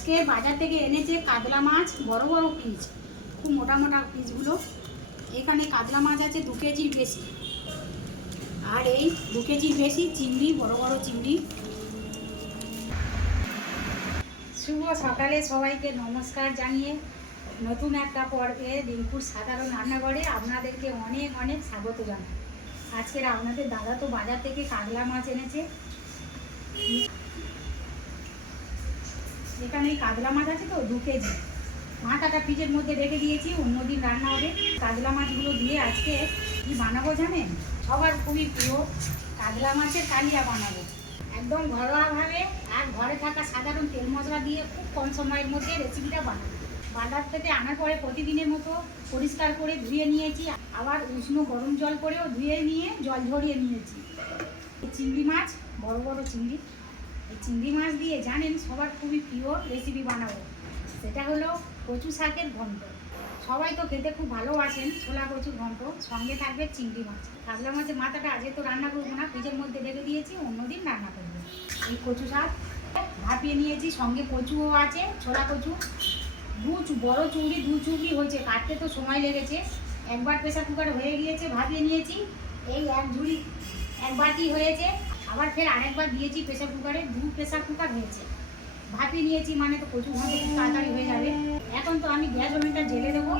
আজকে বাজার থেকে এনেছে কাতলা মাছ, বড় বড় পিস খুব মোটা মোটা পিসগুলো এখানে কাতলা মাছ আছে দু কেজির বেশি। আর এই দু কেজির বেশি চিংড়ি, বড় বড় চিংড়ি। শুভ সকালে সবাইকে নমস্কার জানিয়ে নতুন একটা পর্বে রিঙ্কুর সাধারণ রান্নাঘরে আপনাদেরকে অনেক অনেক স্বাগত জানাই। আজকের আপনাদের দাদা তো বাজার থেকে কাতলা মাছ এনেছে। এখানে এই কাতলা মাছ আছে তো দু কেজি। মাথাটা ফ্রিজের মধ্যে রেখে দিয়েছি, অন্যদিন রান্না হবে। কাতলা মাছগুলো দিয়ে আজকে কি বানাবো জানেন? সবার খুবই প্রিয় কাতলা মাছের কালিয়া বানাবো। একদম ঘরোয়াভাবে আর ঘরে থাকা সাধারণ তেল মশলা দিয়ে খুব কম সময়ের মধ্যে রেসিপিটা বানাবো। বাজার থেকে আনার পরে প্রতিদিনের মতো পরিষ্কার করে ধুয়ে নিয়েছি। আবার উষ্ণ গরম জল করেও ধুয়ে নিয়ে জল ঝরিয়ে নিয়েছি। চিংড়ি মাছ, বড় বড় চিংড়ি। এই চিংড়ি মাছ দিয়ে জানেন সবার খুবই প্রিয় রেসিপি বানাবো। সেটা হলো কচু শাকের ঘন্ট। সবাই তো খেতে খুব ভালোবাসেন ছোলা কচু ঘন্ট, সঙ্গে থাকবে চিংড়ি মাছ। কাতলা মাছের মাথাটা আজকে তো রান্না করব না, ফ্রিজের মধ্যে রেখে দিয়েছি, অন্যদিন রান্না করব। এই কচু শাক ভাপিয়ে নিয়েছি, সঙ্গে কচুও আছে, ছোলা কচু। দু বড় চুংড়ি, দু চুংড়ি হয়েছে, কাটতে তো সময় লেগেছে। একবার প্রেসার কুকার হয়ে গিয়েছে, ভাপিয়ে নিয়েছি। এই এক ঝুড়ি, এক বাটি হয়েছে। আবার ফের আরেকবার দিয়েছি প্রেসার কুকারে দু প্রেসার কুকার হয়েছে। ভাপিয়ে নিয়েছি মানে তো প্রচুর ঘণ্টা তাড়াতাড়ি হয়ে যাবে। এখন তো আমি গ্যাস ওভেনটা জেলে দেবো।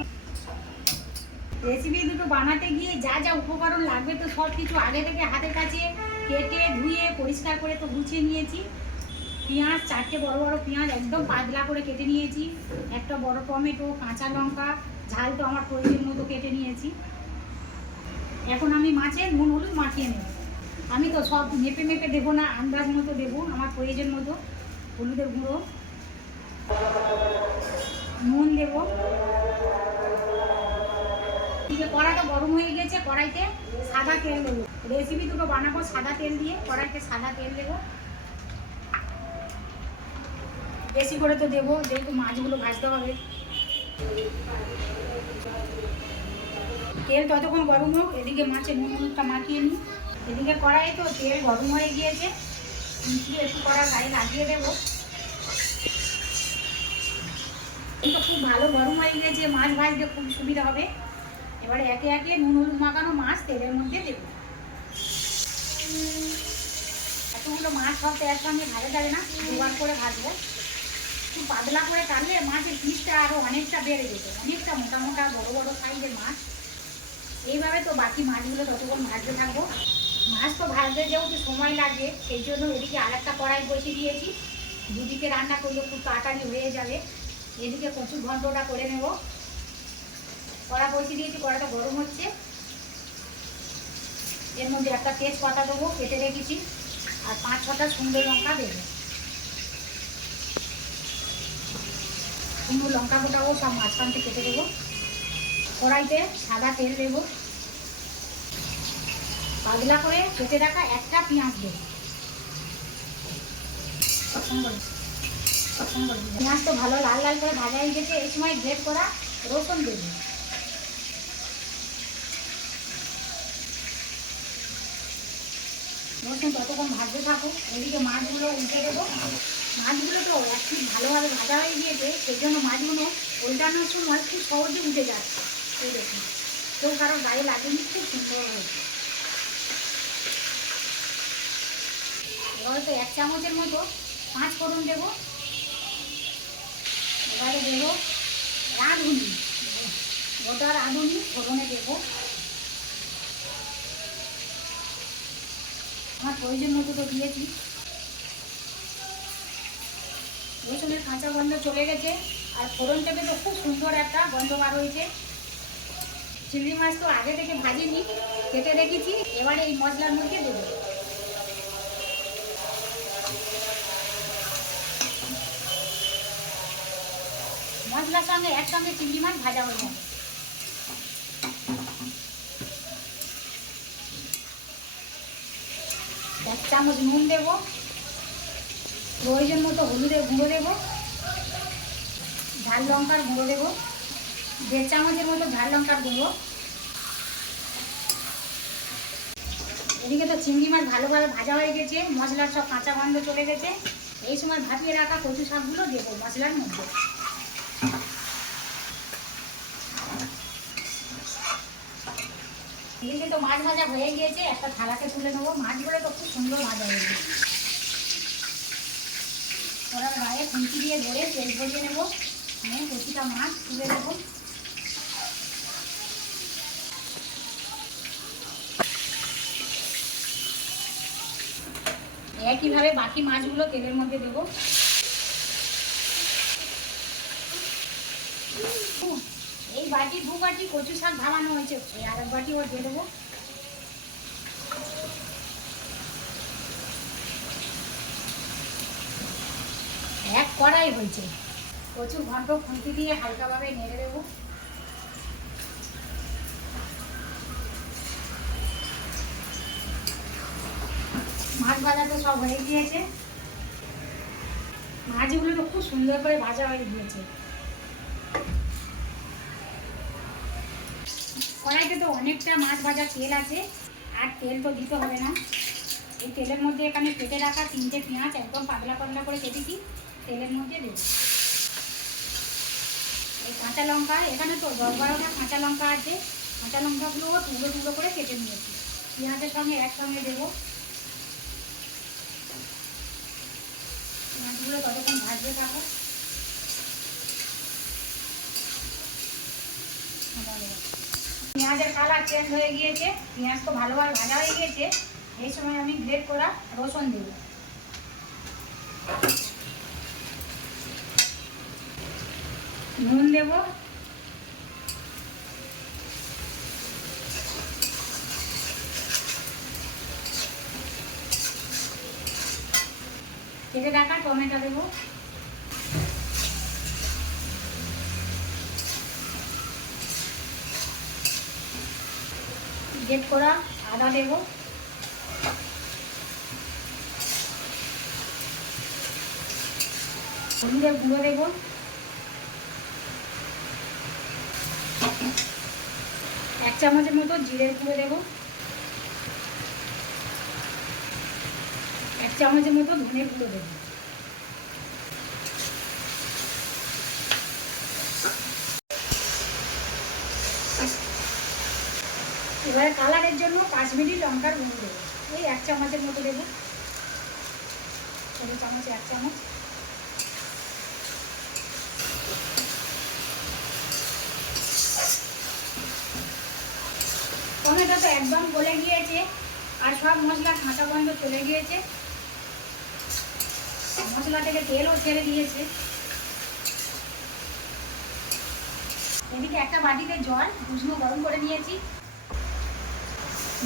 রেসিপি দুটো বানাতে গিয়ে যা যা উপকরণ লাগবে তো সব কিছু আগে থেকে হাতের কাছে কেটে, ধুয়ে, পরিষ্কার করে তো গুছিয়ে নিয়েছি। পেঁয়াজ, চারটে বড় বড় পেঁয়াজ একদম পাতলা করে কেটে নিয়েছি। একটা বড় টমেটো, কাঁচা লঙ্কা, ঝাল তো আমার প্রয়োজন মতো কেটে নিয়েছি। এখন আমি মাছে নুন, হলুদ মাখিয়ে নেব। আমি তো সব মেপে মেপে দেবো না, আন্দাজ মতো দেবো, আমার প্রয়োজন মতো। হলুদের গুঁড়ো। নুন দেবো। কড়াইটা গরম হয়ে গেছে, কড়াইতে সাদা তেল দেবো। রেসিপি দুটো বানাবো, সাদা তেল দিয়ে। কড়াইতে সাদা তেল দেবো। বেশি করে তো দেবো, যেহেতু মাছগুলো ভাজতে হবে। তেল ততক্ষণ গরম হোক, এদিকে মাছের নুন হলুদটা মাখিয়ে নিই। এদিকে কড়াই তো তেল গরম হয়ে গিয়েছে। মিশিয়ে একটু কড়া গায়ে লাগিয়ে দেবো। কিন্তু খুব ভালো গরম হয়ে গিয়েছে, মাছ ভাজতে খুব সুবিধা হবে। এবারে একে একে নুন হলুদ মাখানো মাছ তেলের মধ্যে দেবো। এতগুলো মাছ সব তো একসঙ্গে ভাজা যাবে না, দুবার করে ভাজবো। খুব পাতলা করে কাটলে মাছের পিসটা আরও অনেকটা বেড়ে যেত, অনেকটা মোটা মোটা বড় বড় সাইজের মাছ। এইভাবে তো বাকি মাছগুলো ততক্ষণ ভাজতে থাকব। মাছ তো ভাজতে যেহেতু সময় লাগে, সেই জন্য এদিকে আরেকটা কড়াই বসিয়ে দিয়েছি। দুদিকে রান্না করলে খুব তাড়াতাড়ি হয়ে যাবে। এদিকে কচুর ঘন্টটা করে নেব। কড়া বসিয়ে দিয়েছি, কড়াটা গরম হচ্ছে। এর মধ্যে একটা তেজপাতা দেবো, কেটে রেখেছি। আর পাঁচ ছটা সুন্দর লঙ্কা দেবো। কুমড়ো লঙ্কা গোটাও সব মাঝখান থেকে কেটে দেবো। কড়াইতে সাদা তেল দেবো। পাতলা করে কেটে রাখা একটা পেঁয়াজ দেবো। পেঁয়াজ তো ভালো লাল লাল করে ভাজা হয়ে গেছে, এই সময় গ্রেট করা রসুন দেবো। রসুন ততক্ষণ ভাজতে থাকুক, এদিকে মাছগুলো উল্টে দেবো। মাছগুলো তো একটু ভালোভাবে ভাজা হয়ে গিয়েছে, সেই জন্য মাছগুলো উল্টানোর সময় খুব সহজে উঠে যাচ্ছে। এই দেখুন, কেউ কারোর গায়ে লাগেনি, খুব সুন্দর হয়েছে। এবারে এক চামচের মতো পাঁচ ফোড়ন দেবো। এবারে দেবো রাঁধুনি। গোটা রাঁধুনি ফোড়নে দেবো। আমার প্রয়োজন মতো তো দিয়েছি। রসুনের কাঁচা গন্ধ চলে গেছে। আর ফোড়ন থেকে তো খুব সুন্দর একটা গন্ধ বার হয়েছে। চিংড়ি মাছ তো আগে থেকে ভাজিনি, কেটে রেখেছি। এবারে এই মশলার মধ্যে দেবো। মশলার সঙ্গে একসঙ্গে চিংড়ি মাছ ভাজা হয়ে যাবে। এক চামচ নুন দেবো, প্রয়োজন মতো হলুদের গুঁড়ো দেবো, ঝাল লঙ্কার গুঁড়ো দেবো, দেড় চামচের মতো ঝাল লঙ্কার গুঁড়ো। এদিকে তো চিংড়ি মাছ ভালোভাবে ভাজা হয়ে গেছে, মশলার সব কাঁচা গন্ধ চলে গেছে। এই সময় ভাপিয়ে রাখা কচু শাকগুলো দেবো মশলার মধ্যে। এদিকে তো মাছ ভাজা হয়ে গিয়েছে, একটা থালাতে তুলে নেব। মাছগুলো তো খুব সুন্দর ভাজা হয়ে গেছে। ওরা গায়ে খুঁটি দিয়ে ধরে তেল ভরিয়ে নেব। নিয়ে কচিটা মাছ তুলে নেব। একইভাবে বাকি মাছগুলো তেলের মধ্যে দেবো এই বাটি কচু শাক ভাবানো হয়েছে? এই আর এক বাটি ওর দিয়ে দেবো। এক কড়াই হয়েছে। কচু ঘন্ট খুন্তি দিয়ে হালকাভাবে নেড়ে দেবো। মাছ ভাজা তো সব হয়ে গিয়েছে। মাছগুলো তো খুব সুন্দর করে ভাজা হয়ে গিয়েছে। কড়াইতে তো অনেকটা মাছ ভাজা তেল আছে, আর তেল তো দিতে হবে না। এই তেলের মধ্যে এখানে কেটে রাখা তিনটে পেঁয়াজ একদম পাতলা পাতলা করে কেটেছি, তেলের মধ্যে দেবো। এই কাঁচা লঙ্কা, এখানে তো দশ বারোটা কাঁচা লঙ্কা আছে, কাঁচা লঙ্কাগুলো টুকরো টুকরো করে কেটে নিয়েছি। পেঁয়াজের সঙ্গে একসঙ্গে দেবো। পেঁয়াজগুলো ততক্ষণ ভাজতে থাকো। পেঁয়াজের কালার চেঞ্জ হয়ে গিয়েছে, পেঁয়াজ তো ভালোভাবে ভাজা হয়ে গিয়েছে, এই সময় আমি গ্রেট করা রসুন দেব। নুন দেব। কেটে রাখা টমেটো দেবো। গ্রেট করা, আদা দেবো হলুদের গুঁড়ো দেবো। এক চামচের মতো জিরের গুঁড়ো দেবো। এক চামচের মতো ধনের গুঁড়ো দেবো। এবারে কালারের জন্য কাশ্মীরি লঙ্কার গুঁড়ো দেবো। ওই এক চামচের মতো দেবো। ছোটো চামচ, এক চামচ। টমেটো তো একদম গলে গিয়েছে, আর সব মশলা কাঁচা গন্ধ চলে গিয়েছে। মশলা থেকে তেলও ছেড়ে দিয়েছে। এদিকে একটা বাটিতে জল, উষ্ণ গরম করে নিয়েছি।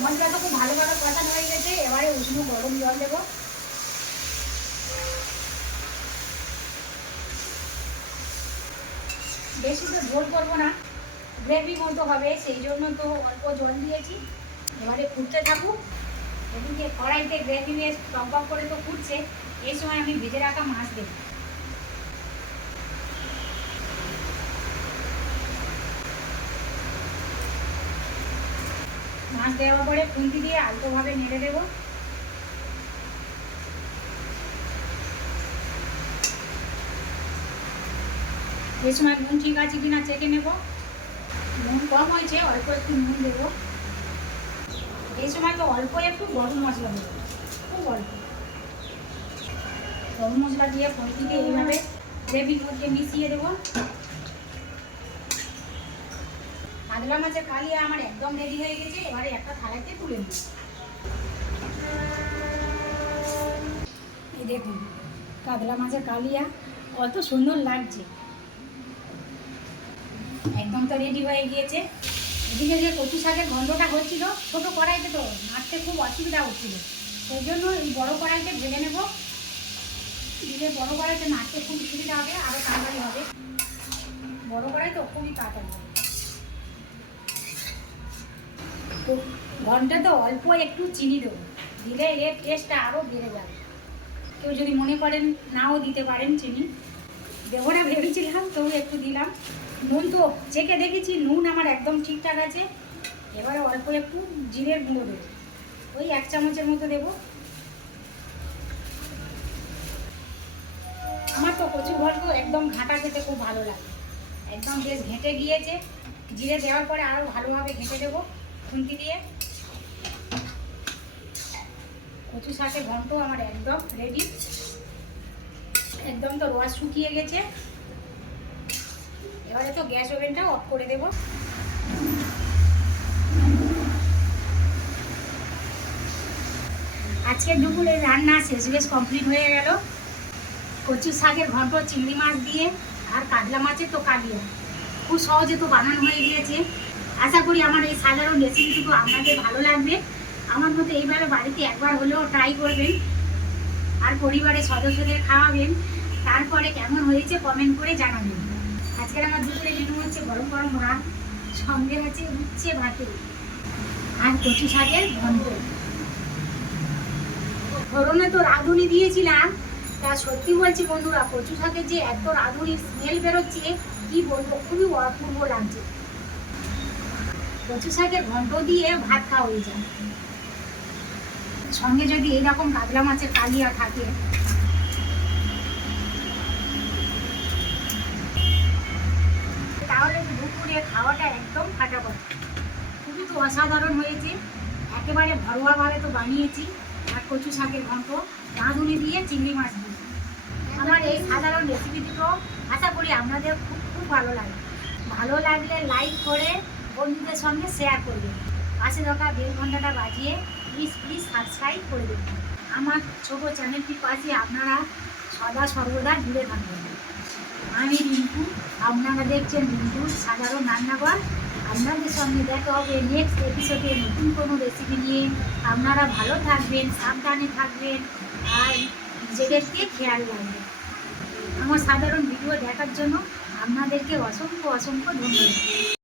মশলা তো খুব ভালোভাবে কষানো হয়ে গেছে, এবারে উষ্ণ গরম জল দেবো। বেশি তো ঝোল করব না, গ্রেভি মতো হবে, সেই জন্য তো অল্প জল দিয়েছি। এবারে ফুটতে থাকুক, এদিকে কড়াইতে গ্রেভি নিয়ে টক করে তো ফুটছে, এই সময় আমি ভেজে রাখা মাছ দেব। মাছ দেওয়ার পরে খুন্তি দিয়ে আলতোভাবে নেড়ে দেবো। এই সময় নুন ঠিক আছে কিনা চেকে নেব। নুন কম হয়েছে, অল্প একটু নুন দেবো। এই সময় তো অল্প একটু গরম মশলা দেবো, খুব অল্প। গরম মশলা দিয়ে ফলটিকে এইভাবে গ্রেভির মধ্যে মিশিয়ে দেবো। কাতলা মাছের কালিয়া আমার একদম রেডি হয়ে গেছে, এবারে একটা থালাতে তুলে নেব এই দেখুন, কাতলা মাছের কালিয়া, কত সুন্দর লাগছে। একদম তো রেডি হয়ে গিয়েছে। এদিকে যে কচু শাকের গন্ধটা হচ্ছিল, ছোটো কড়াইতে তো নাড়তে খুব অসুবিধা হচ্ছিল। সেই জন্য এই বড় কড়াইতে ভেজে নেব। দিলে বড় কড়াইতে নাড়তে খুব সুবিধা হবে আরও তাড়াতাড়ি হবে। বড় কড়াই তো খুবই তাড়াতাড়ি হবে তো ঘণ্টা তো অল্প একটু চিনি দেবো। দিলে এর টেস্টটা আরও বেড়ে যাবে। কেউ যদি মনে করেন নাও দিতে পারেন চিনি। দেবো না ভেবেছিলাম, তবু একটু দিলাম। নুন তো চেকে দেখেছি, নুন আমার একদম ঠিকঠাক আছে। এবারে অল্প একটু জিরের গুঁড়ো দেবো। ওই এক চামচের মতো দেবো। তো কচুর ঘন্ট একদম ঘাঁটা খেতে খুব ভালো লাগে। একদম বেশ ঘেঁটে গিয়েছে। জিরে দেওয়ার পরে আরও ভালোভাবে ঘেঁটে দেবো। খুন্তি দিয়ে। কচু শাকের ঘন্ট আমার একদম রেডি একদম তো রস শুকিয়ে গেছে। এবারে তো গ্যাস ওভেনটা অফ করে দেবো। আজকের দুপুরে রান্না শেষ, বেশ কমপ্লিট হয়ে গেল। কচু শাকের ঘন্ট, চিংড়ি মাছ দিয়ে আর কাতলা মাছের তো কালিয়া খুব সহজে তো বানানো হয়ে গিয়েছে। আশা করি আমার এই সাধারণ রেসিপিটুকু আপনাদের ভালো লাগবে। আমার মতো এইবারে বাড়িতে একবার হলেও ট্রাই করবেন আর পরিবারের সদস্যদের খাওয়াবেন। তারপরে কেমন হয়েছে কমেন্ট করে জানাবেন। আজকের আমার দুপুরে মেনু হচ্ছে গরম গরম ভাত, সঙ্গে হচ্ছে উচ্ছে ভাতে আর কচু শাকের ঘন্ট ধরনে তো রাঁধুনি দিয়েছিলাম, তা সত্যি বলছি বন্ধুরা, কচু শাকের যে এত রাঁধুনি স্মেল বেরোচ্ছে, কি বলব, খুবই অপূর্ব লাগছে। কচু শাকের ঘন্ট দিয়ে ভাত খাওয়া হয়ে যায়। সঙ্গে যদি এইরকম কাতলা মাছের কালিয়া থাকে। তাহলে দুপুরে খাওয়াটা একদম ফাটাফাটি। খুবই তো অসাধারণ হয়েছে। একেবারে ঘরোয়াভাবে তো বানিয়েছি। আর কচু শাকের ঘন্ট, রাঁধুনি দিয়ে চিংড়ি মাছ দিয়ে। আমার এই সাধারণ রেসিপি দুটো আশা করি আপনাদের খুব খুব ভালো লাগে ভালো লাগলে লাইক করে বন্ধুদের সঙ্গে শেয়ার করবেন পাশে থাকা বেল ঘন্টাটা বাজিয়ে প্লিজ প্লিজ সাবস্ক্রাইব করে দেবেন আমার ছোট চ্যানেলটির পাশে আপনারা সদা সর্বদা জুড়ে থাকবেন। আমি রিঙ্কু, আপনারা দেখছেন রিঙ্কুর সাধারণ রান্নাঘর। আপনাদের সঙ্গে দেখা হবে নেক্সট এপিসোডে নতুন কোনো রেসিপি নিয়ে। আপনারা ভালো থাকবেন, সাবধানে থাকবেন আর নিজেদেরকে খেয়াল রাখবেন। আমার সাধারণ ভিডিও দেখার জন্য আপনাদেরকে অসংখ্য অসংখ্য ধন্যবাদ।